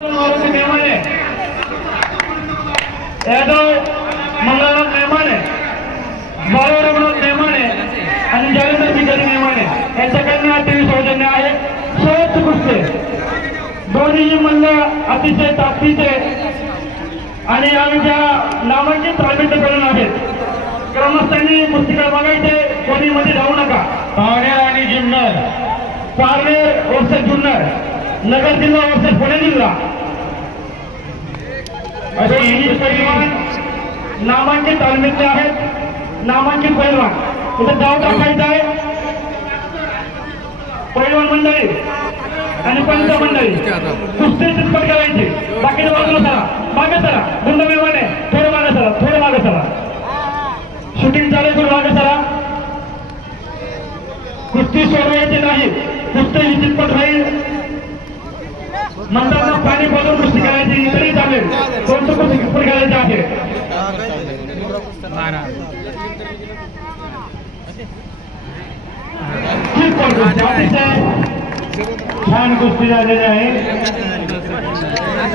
मेहमान आहे यादव मंगळवार मेहमान आहे बाळूराव मेहमान आहे आणि जालंधर बिचारी मेहमान आहे यांच्याकडनं अतिवी सौजन्य आहे सहज कुस्ते दोन्ही मल्ल अतिशय ताकदीचे आणि आमच्या नामांकित तालमीत करून आहेत ग्रामस्थांनी कुस्तीकडे बघायचे कोणी मध्ये जाऊ नका पावणेर आणि जुन्नर पारनेर वर्ष जुन्नर नगर जिल्हा वर्ष पुणे जिल्हा असे ही पैलवान नामांकित तालमीतले आहेत नामांकित पैलवान इथे जाऊ टाकायचं आहे पैलवान मंडळी आणि पंच मंडळी कुस्ती चितपट करायची बाकीच्या बाजूला चला मागे चला गुंड मेहमान आहे थोडं मागे चला थोडं मागे चला शूटिंग चालू करून मागे चला कुस्ती सोडवायची नाही कुस्ती ही चितपट राहील म्हणताना पाणी पाजून कुस्ती करायची इतरही चालेल कोणतं कुस्ती चितपट करायची आहे छान कुस्ती झालेली आहे